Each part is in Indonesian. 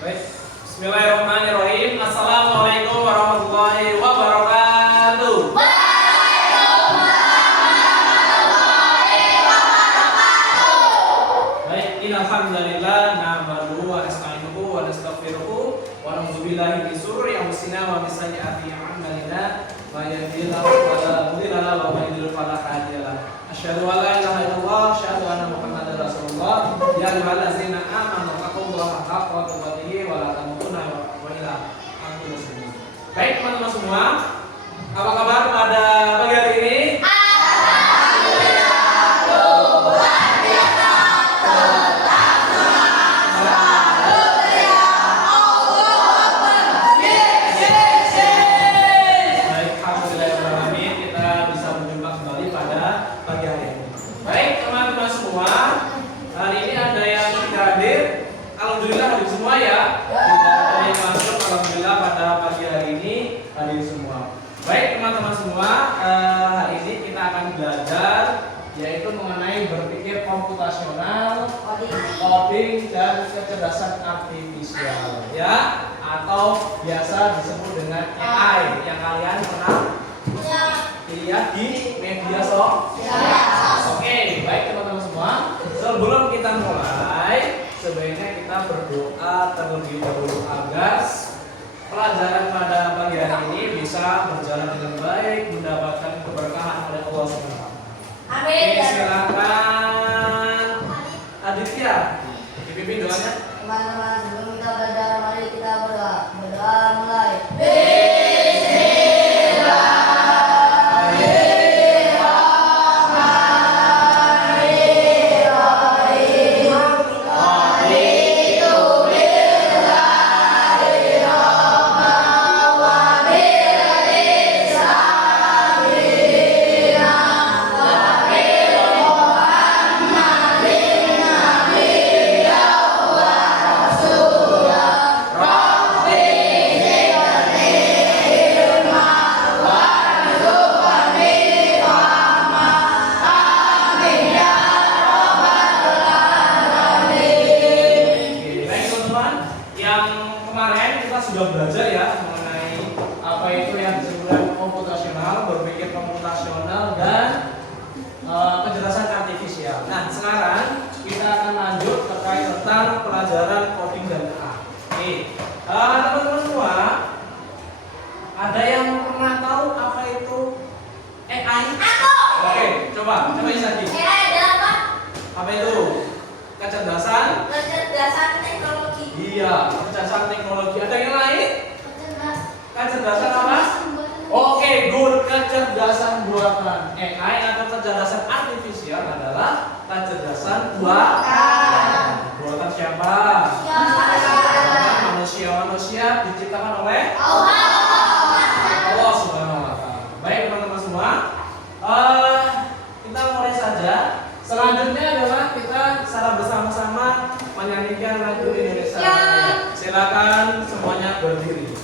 Baik. Bismillahirrahmanirrahim. Assalamualaikum warahmatullahi wabarakatuh. Baik, innalhamdulillah nahmaduhu wa nasta'inuhu wa nastaghfiruhu wa na'udzubillahi min syururi anfusina wa min sayyiati a'malina. May yahdihillahu fala mudilla lahu wa may yudlil fala hadiya lahu. Asyhadu an la ilaha illallah, asyhadu anna Muhammadar Rasulullah. Ya ayyuhallazina amanu taqullaha haqqa tuqatih wa la tamutunna illa wa antum muslimun. Baik teman-teman semua, apa kabar pada pagi hari ini? Hari ini kita akan belajar yaitu mengenai berpikir komputasional, coding dan kecerdasan artifisial, ya, atau biasa disebut dengan AI yang kalian pernah lihat di media sosial. Oke, baik teman-teman semua. Sebelum kita mulai, sebaiknya kita berdoa terlebih dahulu agar pelajaran pada pagi hari ini bisa berjalan dengan baik, mendapatkan keberkahan oleh Allah SWT. Amin. Silakan Aditya, dipimpin doanya. Teman-teman, sebelum kita belajar, mari kita berdoa. Berdoa mulai. Sudah belajar ya mengenai apa itu yang disebut komputasional, berpikir komputasional dan kecerdasan artifisial. Nah, sekarang kita akan lanjut terkait tentang pelajaran coding dan AI. Oke, teman-teman semua, ada yang pernah tahu apa itu AI? Aku. Oke, coba Isadi. AI adalah apa? Apa itu? Kecerdasan teknologi. Iya, kecerdasan teknologi. Ada yang lain? Kecerdasan apa? Buatan. Oke, good. Kecerdasan buatan. AI atau kecerdasan artifisial adalah kecerdasan buatan. Buatan siapa? Manusia diciptakan oleh Allah Subhanahu wa Ta'ala. Baik teman-teman semua, kita mulai saja. Selanjutnya adalah kita secara bersama-sama menyanyikan lagu Indonesia Raya. Silakan semuanya berdiri.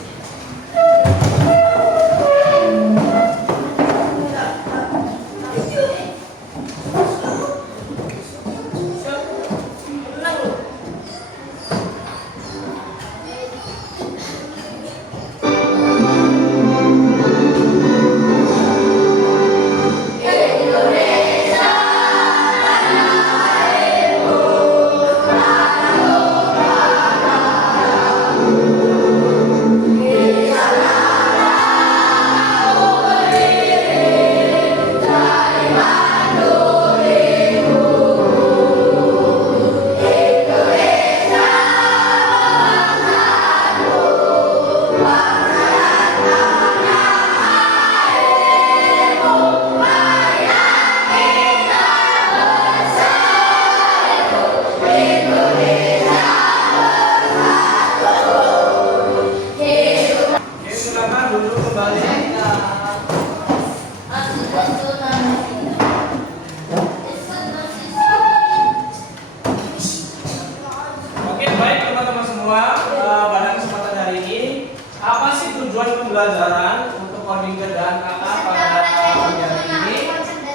Pembelajaran untuk coding dan kata pada pagi hari ini.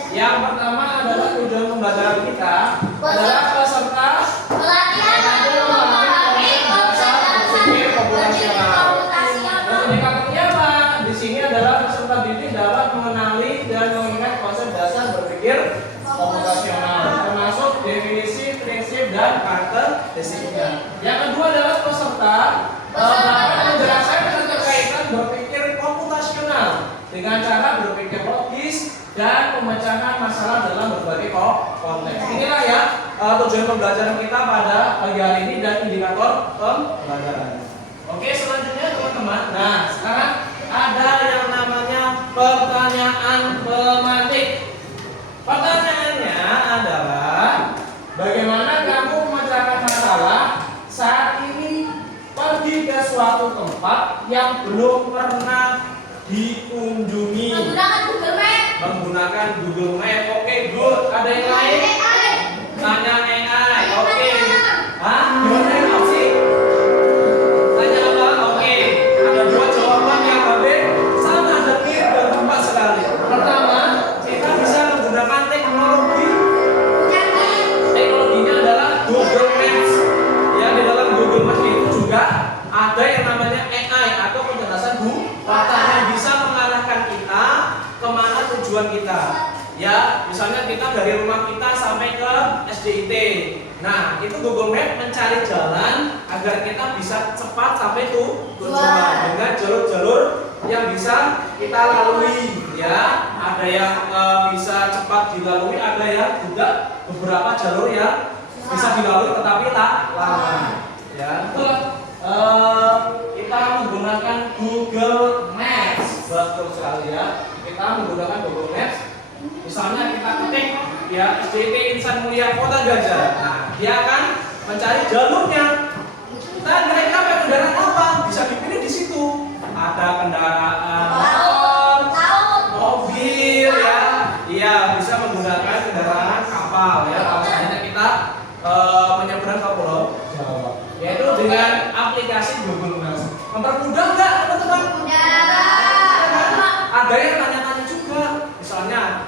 Yang pertama adalah tujuan pembelajaran kita adalah peserta pelatihan untuk memahami konsep dasar komputasional. Metodika ketiga apa? Di sini adalah peserta didik dapat mengenali dan mengingat konsep dasar berpikir komputasional, termasuk definisi, prinsip, dan karakteristiknya. Yang kedua adalah peserta dapat menjelaskan keterkaitan berpikir komputasional dengan cara berpikir logis dan pemecahan masalah dalam berbagai konteks. Inilah ya tujuan pembelajaran kita pada pagi hari ini dan indikator pembelajaran. Oke, selanjutnya teman-teman. Nah, sekarang ada yang namanya pertanyaan pemantik. Pertanyaannya adalah bagaimana kamu memecahkan masalah saat ini pergi ke suatu tempat yang belum pernah dikunjungi menggunakan Google Map. Oke, good. Ada yang lain? Tanya AI. Oke. Hah? Gimana yang opsi? Tanya apa? Oke. Ada dua jawaban yang habis sama dan mirip dan tepat sekali. Pertama, kita bisa menggunakan teknologi. Teknologinya adalah Google Maps. Ya, di dalam Google Maps itu juga ada yang namanya AI atau kecerdasan buatan yang bisa mengarahkan kita kemana tujuan kita. Ya, misalnya kita dari rumah kita sampai ke SDIT. Nah, itu Google Map mencari jalan agar kita bisa cepat sampai tujuan dengan jalur-jalur yang bisa kita lalui. Ya, ada yang bisa cepat dilalui, ada yang juga beberapa jalur yang bisa dilalui tetapi lama. Ya, betul. Kita menggunakan Google Maps, betul sekali ya. Kita menggunakan Google Maps. Misalnya kita ketik ya SDIT Insan Mulia Kota Gajah. Nah, dia akan mencari jalurnya. Dan mereka pakai kendaraan apa? Bisa dipilih di situ. Ada kendaraan mobil ya. Iya, bisa menggunakan kendaraan kapal ya. Kalau misalnya kita menyeberang ke Pulau Jawa. Yaitu dengan aplikasi Google Maps. Mempermudah nggak teman-teman? Ada yang tanya-tanya juga, misalnya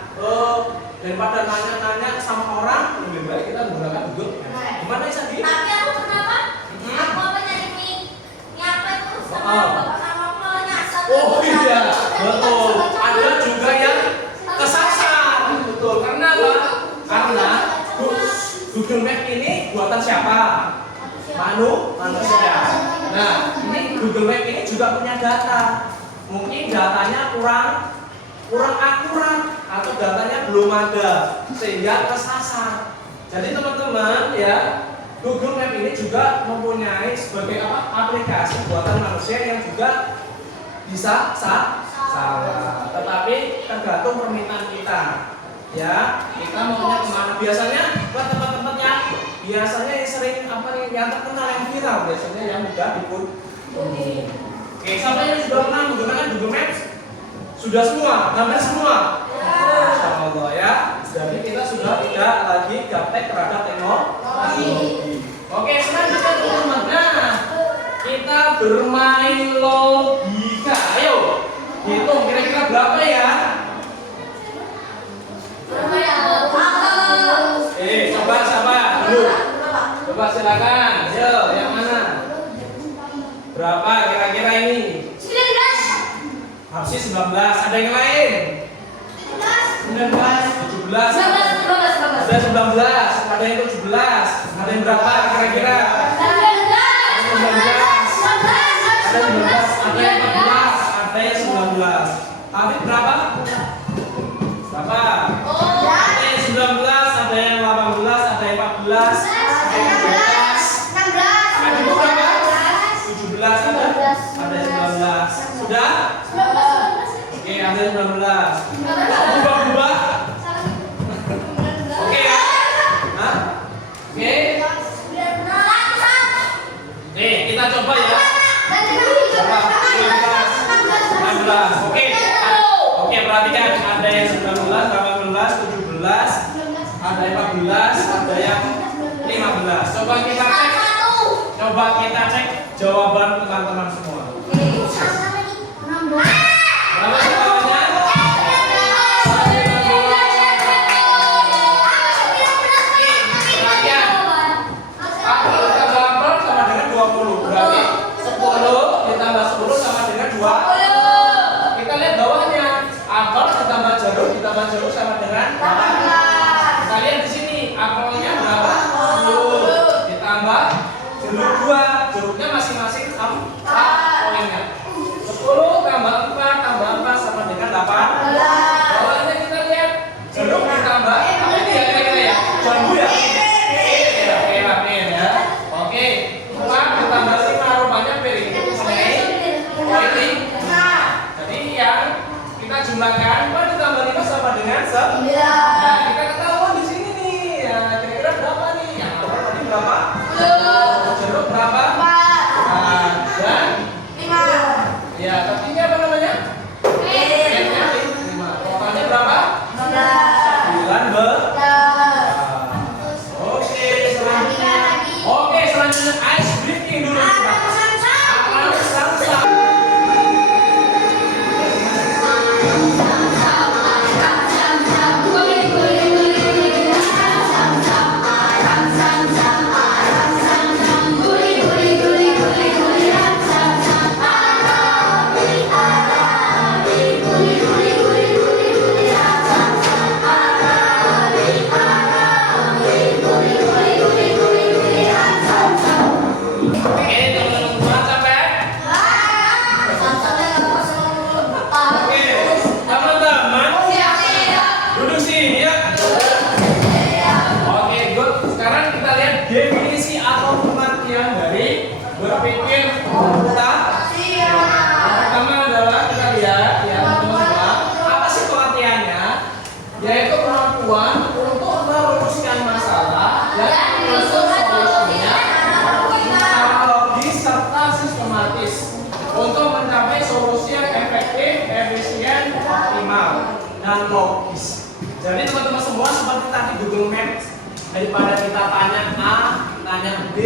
daripada nanya-nanya sama orang, lebih baik kita menggunakan Google Maps. Gimana sih Sadi? Tapi aku kenapa? Aku apa nyari mie apa itu sama penyasar. Oh iya, betul. Ada juga yang kesasar, betul. Karena apa? Karena Google Maps ini buatan siapa? Manusia. Nah, ini Google Maps ini juga punya data. Mungkin datanya kurang akurat atau datanya belum ada sehingga kesasar. Jadi teman-teman ya, Google Map ini juga mempunyai sebagai aplikasi buatan manusia yang juga bisa salah. Tetapi tergantung permintaan kita. Ya, kita maunya kemana? Biasanya ke tempat-tempat yang biasanya yang sering yang terkenal, yang viral, biasanya yang mudah dikunjungi. Oke, siapa yang sudah pernah menggunakan Google Maps? Sudah semua, hampir semua. Insyaallah ya. Jadi kita sudah tidak lagi gaptek terhadap teknologi. Oke, selanjutnya teman-teman. Nah, kita bermain logika. Ayo, hitung kira-kira berapa ya? Coba siapa dulu? Coba silakan. Ayo, yang mana? Berapa kira-kira ini? 19. Harusnya 19. Ada yang lain? 19, 17. Ada 19. Ada yang 17. Ada yang berapa kira-kira? 19. Ada 19. Ada yang 14. Ada yang 19. Tapi berapa? Berapa? Ada yang 19. Ada yang 18. Ada yang 14. Ada yang 12. Ada yang berapa? 17 ada? Ada yang 19. Sudah? Oke, ada yang 19. Berubah-ubah? Oke ya? Hah? Oke? Nih, kita coba ya. Coba 19. Oke. Oke, perhatikan. Ada yang 19, 18, 17. Ada yang 14, ada yang 15. Coba kita cek. Coba kita cek jawaban teman-teman semua. Berapa jawabannya? Perhatian. Kalau kita jawab sama dengan 20, berarti 10 2. Kita lihat bawahnya. Apel ditambah jeruk sama dengan 8. Kita lihat di sini apelnya berapa? 10. Ditambah jeruk 2. Jeruknya masing-masing 4 poinnya. 10 tambah 4 tambah 4 sama dengan 8. Bawahnya kita lihat jeruk ditambah apa ini ya kira-kira ya? Jambu ya? Ya. Oke. 4 ditambah 5 rupanya piring. Piring. Jadi yang kita jumlahkan 4 ditambah 5 sama dengan 9. Nah, kita ketahuan di sini nih. Ya, kira-kira berapa nih? Yang apel tadi berapa? Jeruk berapa? Nah, dan 5. ya, tapi ini apa namanya? N-nya 5. Totalnya berapa? 9 Oke, selanjutnya ice breaking dulu. Akan samsa. Oke, teman-teman semua capek? Oke, teman-teman duduk sini ya. Oke, good. Sekarang kita lihat definisi atau pengertian dari berpikir komputasi. Yang pertama adalah kita lihat ya teman-teman semua, apa sih pengertiannya? Yaitu kemampuan untuk merumuskan masalah dan menyusun solusinya secara logis serta sistematis untuk mencapai solusi yang efektif, efisien, optimal, dan logis. Jadi teman-teman semua seperti tadi Google Maps, daripada kita tanya A, tanya B,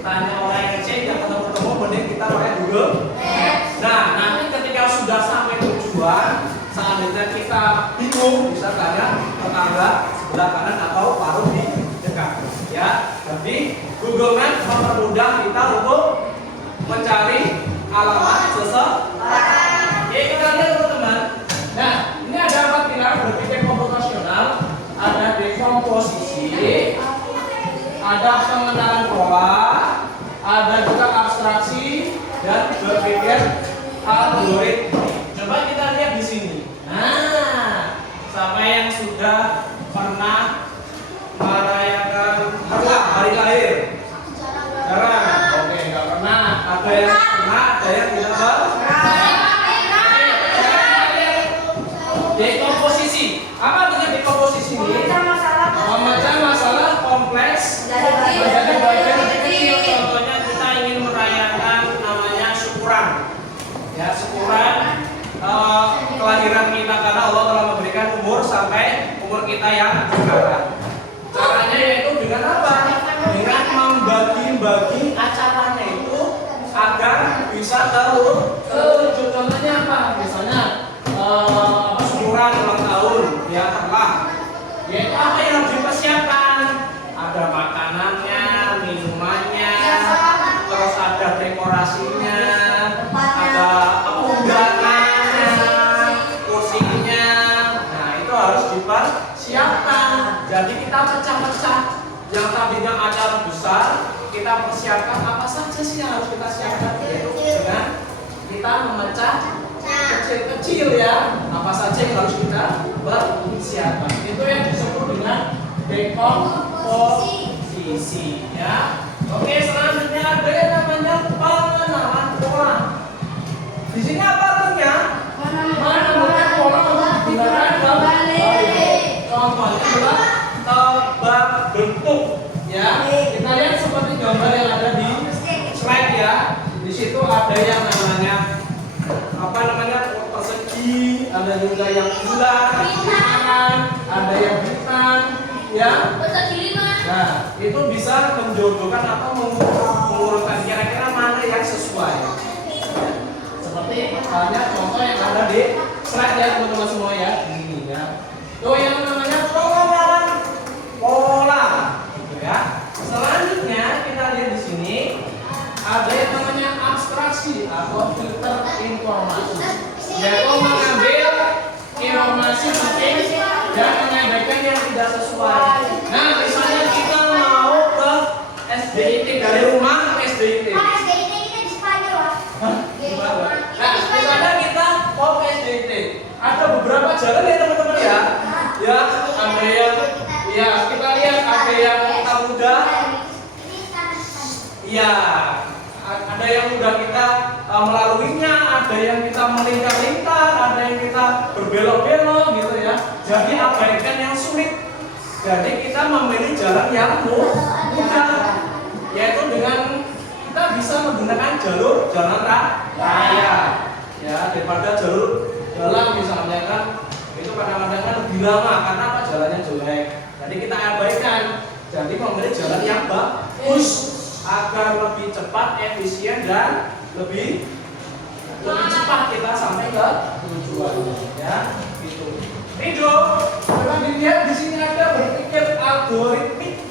tanya orang yang C, yang ketemu-ketemu, mending kita pakai Google Maps. Nah, nanti ketika sudah sampai tujuan, selanjutnya kita bingung, bisa tanya tetangga sebelah kanan atau paruh di dekat. Ya, jadi Google Maps mempermudah kita untuk mencari alamat seseorang. Oke, kita lihat teman-teman. Nah, ini ada 4 pilar berpikir komputasional. Ada dekomposisi, ada pengenalan pola, ada juga abstraksi dan berpikir algoritma. Coba kita lihat di sini. Nah, siapa yang sudah pernah merayakan hari lahir? Jarang. Oke, nggak pernah. Ada yang pernah, ada yang tidak pernah. Dekomposisi. Apa artinya dekomposisi ini? Memecah masalah kompleks menjadi bagian lebih kecil. Contohnya kita ingin merayakan namanya syukuran. Ya, syukuran kelahiran kita karena Allah telah memberikan umur sampai umur kita yang sekarang. Caranya yaitu dengan apa? Dengan membagi-bagi acaranya itu agar bisa terwujud. Contohnya apa? Misalnya syukuran ulang tahun ya telah. Yaitu apa yang harus dipersiapkan? Ada makanannya, minumannya, terus ada dekorasinya, ada undangannya, kursinya. Nah, itu harus dipersiapkan. Jadi kita pecah-pecah. Yang tadinya acara besar, kita persiapkan apa saja sih yang harus kita siapkan? Yaitu dengan kita memecah kecil-kecil ya. Apa saja yang harus kita persiapkan? Itu yang disebut dengan dekomposisi ya. Oke, selanjutnya ada yang namanya pengenalan pola. Di sini apa artinya? Menemukan pola untuk digunakan dalam contohnya adalah tebak bentuk ya. Kita lihat seperti gambar yang ada di slide ya. Di situ ada yang namanya persegi, ada juga yang bulat, ada yang bintang ya. Nah, itu bisa menjodohkan atau mengurutkan kira-kira mana yang sesuai. Seperti halnya contoh yang ada di slide ya teman-teman semua ya. Ini ya. Tuh yang namanya pengenalan pola gitu ya. Selanjutnya kita lihat di sini ada yang namanya abstraksi atau filter informasi. pelajaran ya teman-teman ya. Ya, ada yang ya kita lihat ada yang kita mudah. Iya, ada yang mudah kita melaluinya, ada yang kita melingkar-lingkar, ada yang kita berbelok-belok gitu ya. Jadi abaikan yang sulit. Jadi kita memilih jalan yang mudah, yaitu dengan kita bisa menggunakan jalur jalan raya, ya daripada jalur jalan misalnya kan itu kadang-kadang kan lebih lama karena apa jalannya jelek. Jadi kita abaikan, jadi memilih jalan yang bagus agar lebih cepat, efisien dan lebih cepat kita sampai ke tujuan, ya gitu. Ridho, coba dilihat di sini ada berpikir algoritmik.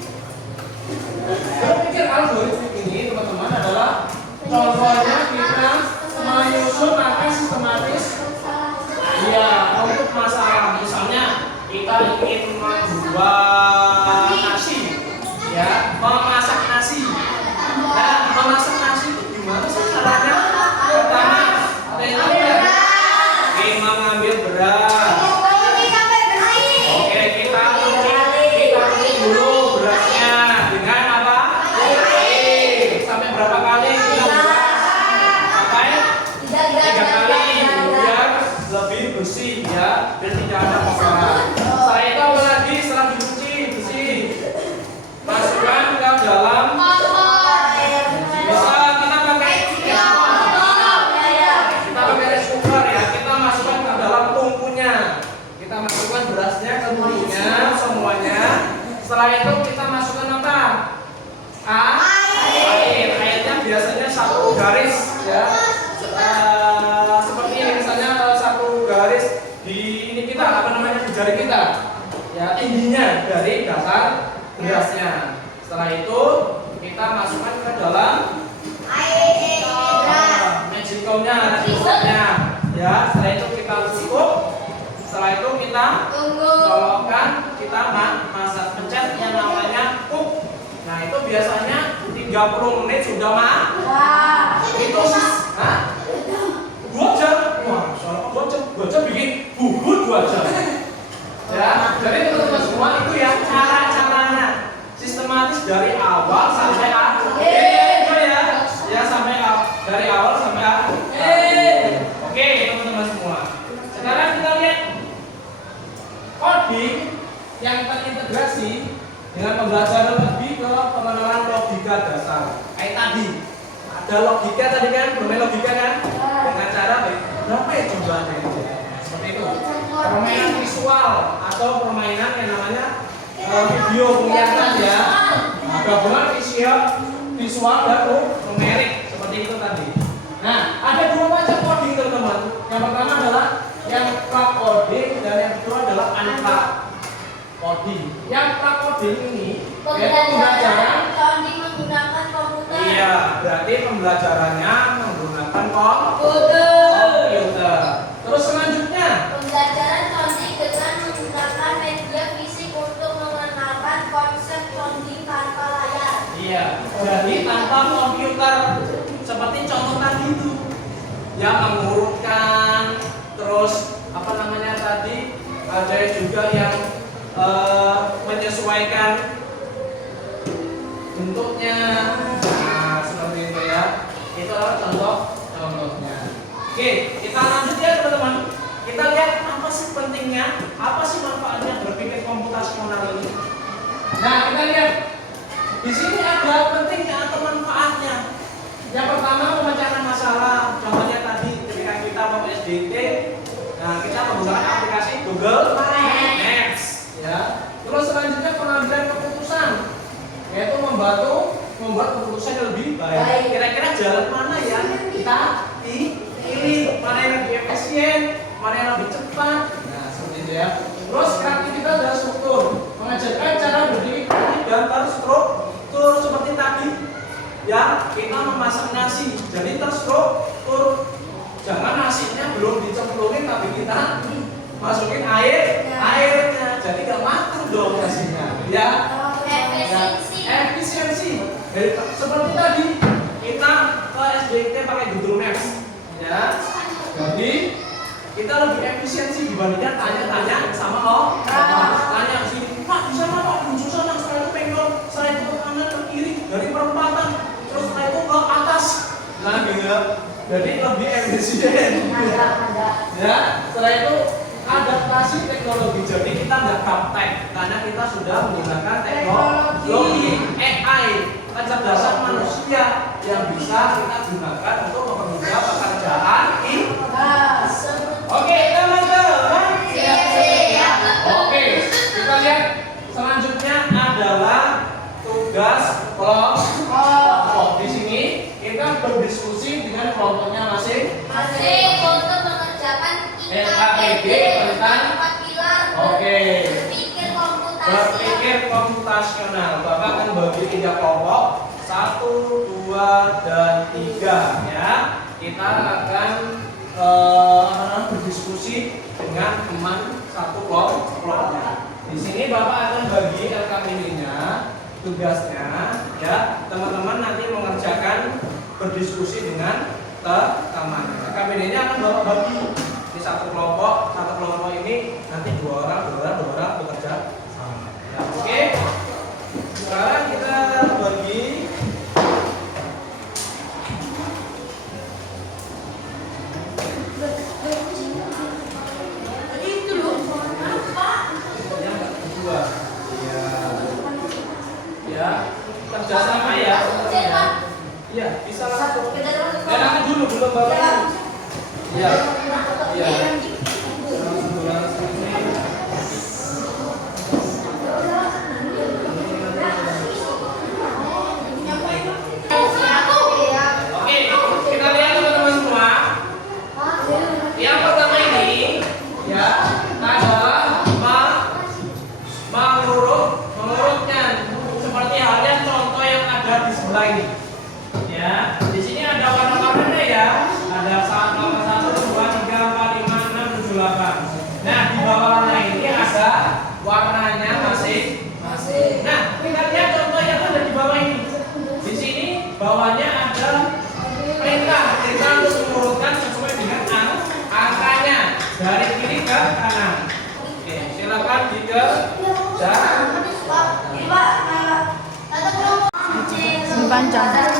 Berpikir algoritmik ini teman-teman adalah contohnya kita menyusun langkah sistematis. Iya, untuk masalah misalnya kita ingin membuat nasi, ya, memasak nasi. Nah, memasak nasi itu gimana sih caranya? Pertama, mengambil beras. Oke, kita tumis dulu berasnya dengan apa? Air. Sampai berapa kali kita buka? Sampai 3 kali biar lebih bersih ya, biar tidak ada kotoran. Setelah itu apa lagi? Setelah dicuci bersih, masukkan ke dalam. Bisa kita pakai rice cooker ya. Kita masukkan ke dalam tungkunya. Kita masukkan berasnya ke tungkunya semuanya. Setelah itu kita masukkan apa? Air. Airnya biasanya 1 garis ya. Seperti ini misalnya 1 garis di ini kita apa namanya di jari kita. Ya, tingginya dari dasar berasnya. Setelah itu kita masukkan ke dalam magicomnya, ya. Setelah itu kita cukup. Setelah itu kita colokkan, kita masak, pencet yang namanya cook. Nah itu biasanya 30 menit sudah itu hah? 2 jam. Wah, soalnya 2 jam bikin bubur 2 jam. Ya, jadi teman-teman semua itu ya cara-caranya sistematis dari awal sampai akhir. Ya sampai dari awal sampai akhir. Oke, teman-teman semua. Sekarang kita lihat coding yang terintegrasi dengan pembelajaran lebih ke pengenalan logika dasar. Kayak tadi ada logika tadi kan, bermain logika kan? Dengan cara berapa ya cobaannya itu? Seperti itu. Permainan visual atau permainan yang namanya video penglihatan ya. Gabungan visual dan numerik seperti itu tadi. Nah, ada 2 macam coding teman-teman. Yang pertama adalah yang plug coding dan yang kedua adalah unplug coding. Yang plug coding ini yaitu pembelajaran coding menggunakan komputer. Iya, berarti pembelajarannya menggunakan komputer. Terus selanjutnya Pembelajaran coding dengan menggunakan media fisik untuk mengenalkan konsep coding tanpa layar. iya, jadi tanpa komputer seperti contoh tadi itu yang mengurutkan, terus apa namanya tadi ada juga yang menyesuaikan bentuknya. Nah, seperti itu ya. Itu adalah contohnya. Oke, kita lanjut ya teman-teman. Kita lihat apa sih pentingnya, apa sih manfaatnya berpikir komputasional ini. Nah, kita lihat di sini ada pentingnya atau manfaatnya. Yang pertama memecahkan masalah. Contohnya tadi ketika kita mau SDT, nah kita menggunakan aplikasi Google Maps, ya. Terus selanjutnya pengambilan keputusan, yaitu membantu membuat keputusan yang lebih baik. Kira-kira jalan mana yang kita pilih, mana yang lebih efisien, mana yang lebih cepat. Nah, seperti itu ya. Terus kreativitas dan struktur, mengajarkan cara berdiri dan terstruktur seperti tadi. Ya, kita memasak nasi, jadi terstruktur. Jangan nasinya belum dicemplungin tapi kita masukin airnya, jadi nggak matang dong nasinya. Ya, efisiensi. Seperti tadi kita ke SDT pakai Google Maps, ya. Jadi kita lebih efisiensi dibandingkan tanya-tanya sama tanya ke sini, Pak di sana Pak, menuju sana, setelah itu penggol, setelah itu ke kanan ke kiri dari perempatan, terus setelah itu ke atas. Nah gitu. Jadi lebih efisien. Ya, setelah itu adaptasi teknologi. Jadi kita nggak gaptek karena kita sudah menggunakan teknologi AI, kecerdasan manusia yang bisa kita gunakan untuk mempermudah pekerjaan ini. Oke, teman-teman. Oke, kita lihat selanjutnya adalah tugas kelompok. Di sini kita berdiskusi dengan kelompoknya Masing untuk mengerjakan LKPD tentang Oke. Berpikir komputasional. Bapak akan bagi 3 kelompok, 1, 2, dan 3 ya. Kita akan berdiskusi dengan teman satu kelompoknya. Di sini Bapak akan bagi LKPD-nya, tugasnya ya. Teman-teman nanti mengerjakan berdiskusi dengan teman. LKPD-nya akan Bapak bagi di satu kelompok ini nanti 2 orang bekerja sama. Ya, oke. Sekarang kita bagi ya kerjasama ya. Iya, bisa langsung. Ya nanti dulu belum bapak. Iya. Iya. Oke, kita lihat teman-teman semua. Yang pertama ini ya adalah mengurutkan seperti halnya contoh yang ada di sebelah ini. Ya, di sini ada warna-warnanya ya. Ada 1, 2, 3, 4, 5, 6, 7, 8. Nah, di bawah warna ini ada warnanya masing-masing. Nah, kita lihat contoh yang ada di bawah ini. Di sini bawahnya ada perintah untuk mengurutkan sesuai dengan angkanya dari kiri ke kanan. Oke, silakan dikerjakan. Panjang.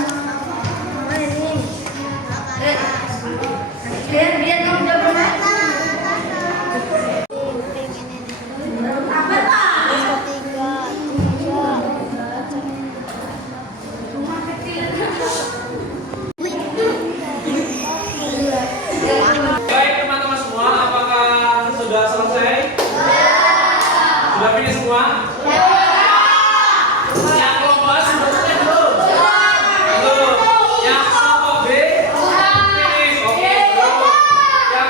Biar kamu jawab dulu. Baik teman-teman semua, apakah sudah selesai? Sudah finish semua? Yang kelompok A sudah selesai belum? Belum. Yang kelompok B? Finish. Oke, belum. Yang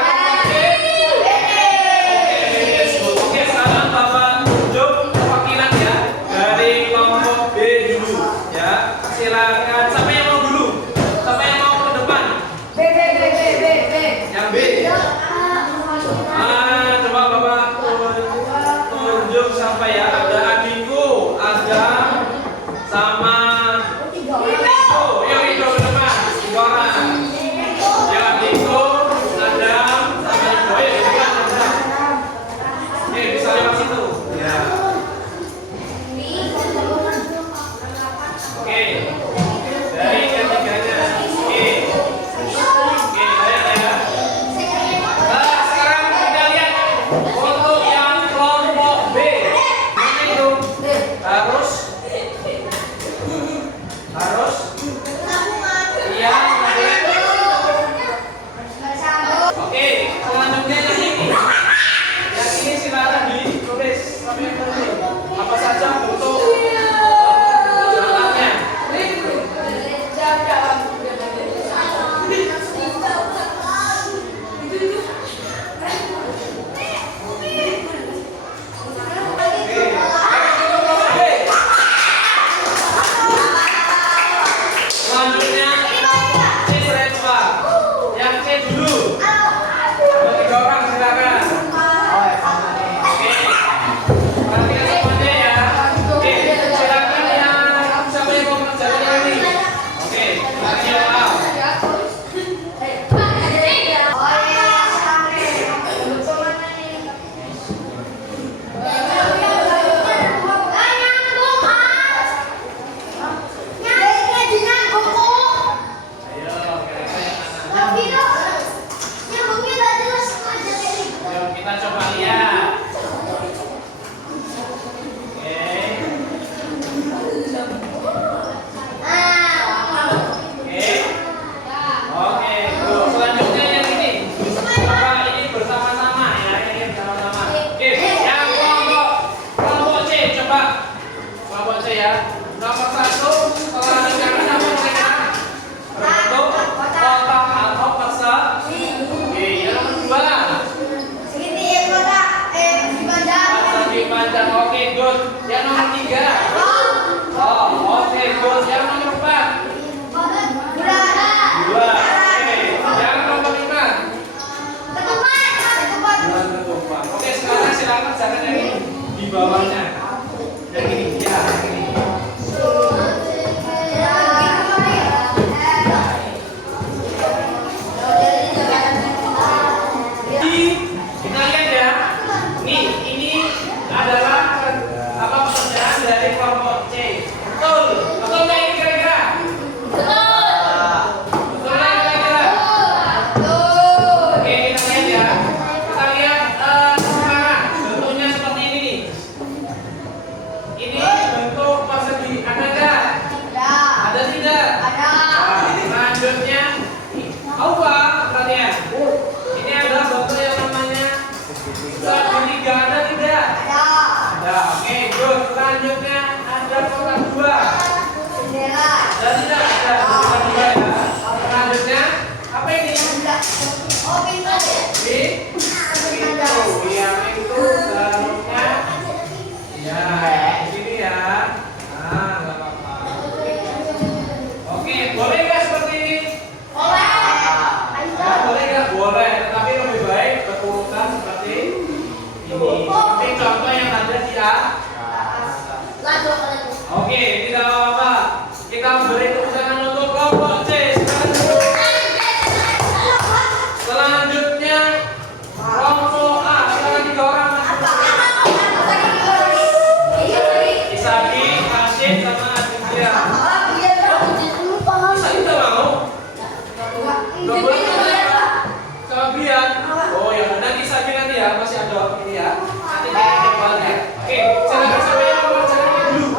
lupa perhatian. Ini ada bentuk yang namanya segitiga, ada tidak? Ada. Oke, good. Selanjutnya ada kotak dua. Ada tidak? Ada. Kotak dua ya. Selanjutnya apa ini? Pintu. Iya, pintu. Selanjutnya ya, di sini ya. Nah, nggak apa-apa. Oke, boleh nggak seperti ini? Ya, boleh nggak? Boleh, tetapi lebih baik berurutan seperti ini. Seperti contoh yang ada di atas. Oke, tidak apa-apa. Kita beri tepuk tangan untuk kelompok C. Selanjutnya kelompok A. Silakan 3 orang. Isaki, Asyik, sama Aditya. Isaki udah mau? Gak boleh kelebihan. Oh ya, nanti Isaki nanti ya, masih ada waktu ini ya. Nanti kita coba ya. Oke, silakan sampai yang mengerjakan dulu.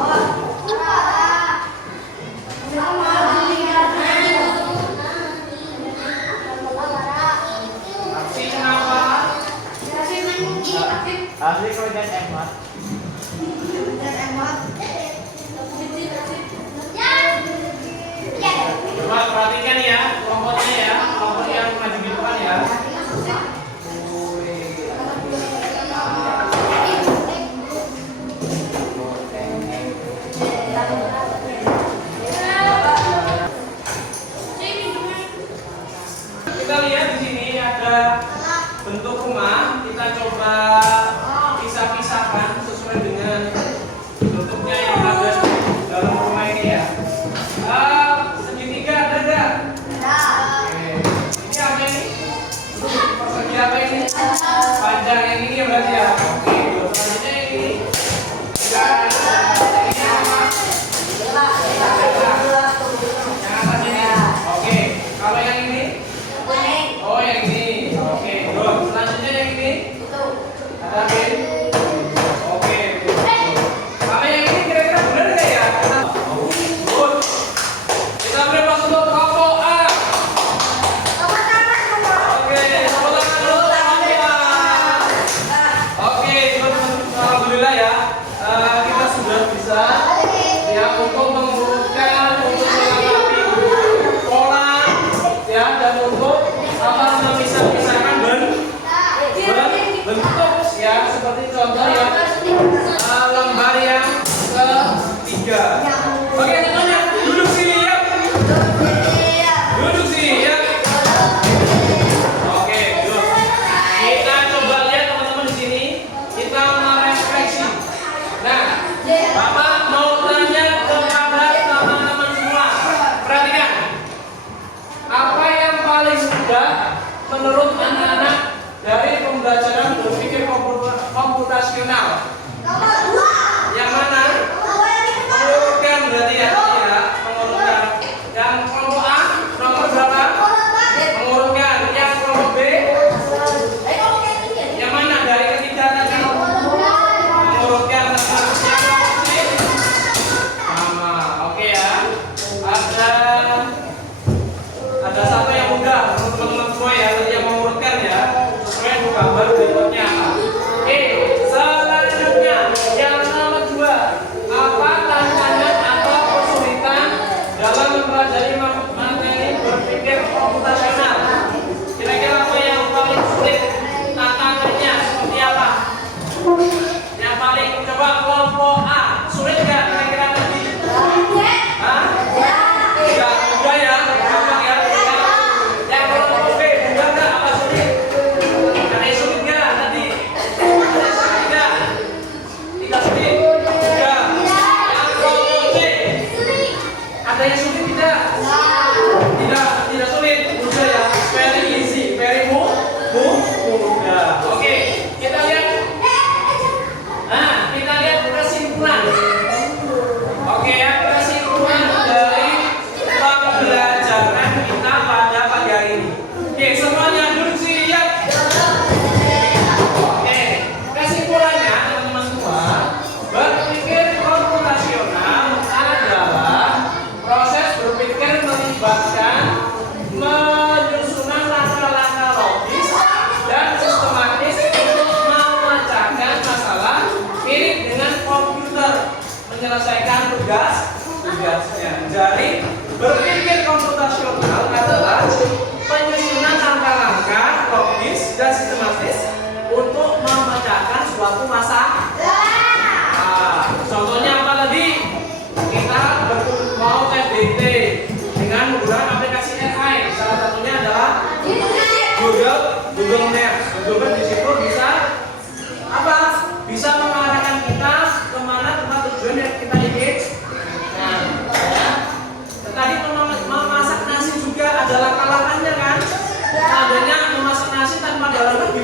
Aksi kenapa? Asli kau dan emat. Coba perhatikan ya, kelompoknya ya, kelompok yang maju di depan ya. Kita lihat di sini ada bentuk rumah. Kita coba pisah-pisahkan sesuai dengan bentuknya yang ada dalam rumah ini ya. Segitiga ada nggak? Oke. Ini apa ini? Persegi apa ini? Panjang yang ini ya berarti ya. Oke. Selanjutnya yang ini. Dan ini apa? Yang atas ini. Oke. Kalau yang ini? Oh yang ini. Oke. Good. Selanjutnya yang ini. Ada pin. Oke. Kalau yang ini kira-kira benar nggak ya? Good. Kita beri pas untuk kelompok A. Oke, tepuk tangan dulu kelompok A. Oke, alhamdulillah ya. Kita sudah bisa ya untuk mengurutkan, untuk melengkapi pola ya, dan untuk memisah-misahkan bentuk ya, seperti contoh yang lembar yang ketiga. Oke, semuanya duduk sini ya. Duduk sini ya. Oke, duduk. Kita coba lihat teman-teman di sini. Kita merefleksi. Nah, Bapak mau tanya kepada teman-teman semua. Perhatikan. Apa yang paling mudah menurut anak-anak dari pembelajaran berpikir komputasional? Yang mana? Mengurutkan berarti ya, mengurutkan. Yang kelompok A nomor berapa? Mengurutkan. Yang kelompok B? Yang mana dari ketiga tadi? Mengurutkan. Yang kelompok C? Sama. Oke ya. Ada satu yang mudah menurut teman-teman semua ya, yang mengurutkan ya. Sesuai gambar berikutnya. Oke, selanjutnya yang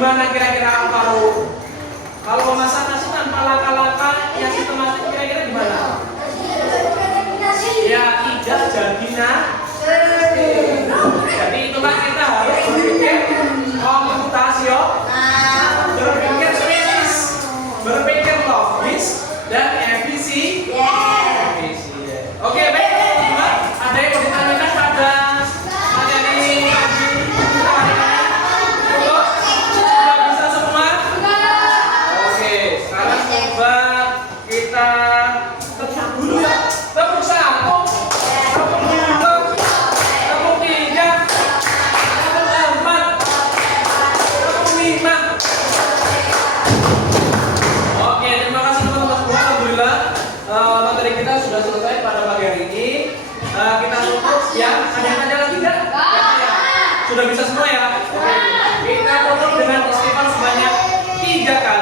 gimana kira-kira Alvaro? Kalau memasak nasi tanpa langkah-langkah yang sistematis kira-kira gimana? Ya tidak jadi jadi itulah kita harus berpikir komputasi berpikir kritis, berpikir logis dan efisien. Oke, baik teman-teman. Ada yang mau ditanyakan pada materi cukup? Sudah bisa semua? Oke, sekarang coba kita tepuk dulu ya. Tepuk satu, tepuk dua, tepuk tiga, tepuk empat, tepuk lima. Oke, terima kasih teman-teman semua. Alhamdulillah materi kita sudah selesai pada pagi hari ini. Kita tutup ya. Ada yang tanya lagi nggak? Ya. Sudah bisa semua ya? Oke. Kita tutup dengan istighfar sebanyak 3 kali.